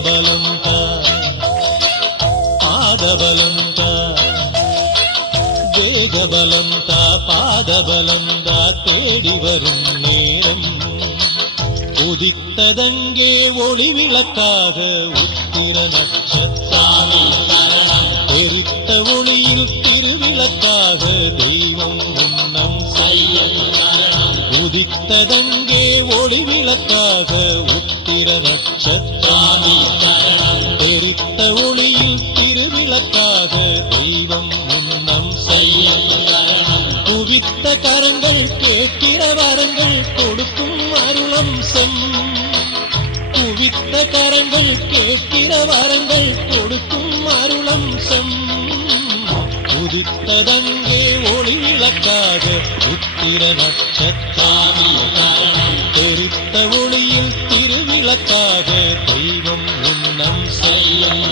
வேகபலம் தா பாதபலம் தா வேகபலம் தா பாதபலம் தா தேடி வரும் நேரம் உதித்ததங்கே ஒளி விளக்காக உத்திர நட்சத்திரம் எரித்த ஒளியில் திருவிளக்காக தெய்வம் முன்னம் செய்யும் உதித்ததங்கே ஒளி விளக்காக உத்திர நட்சத்திரம் எரித்த ஒளியில் திருவிளக்காக தெய்வம் முன்னம் செய்யும் குவித்த கரங்கள் கேட்கிற வரங்கள் கொடுக்கும் அருளம்சம் குவித்த கரங்கள் கேட்கிற வரங்கள் கொடுக்கும் அருளம்சம் உதித்ததங்கே ஒளி விளக்காக உத்திர நட்சத்திரம் தெரித்த ஒளியில் திருவிளக்காக தெய்வம் உன்னம் செய்யும்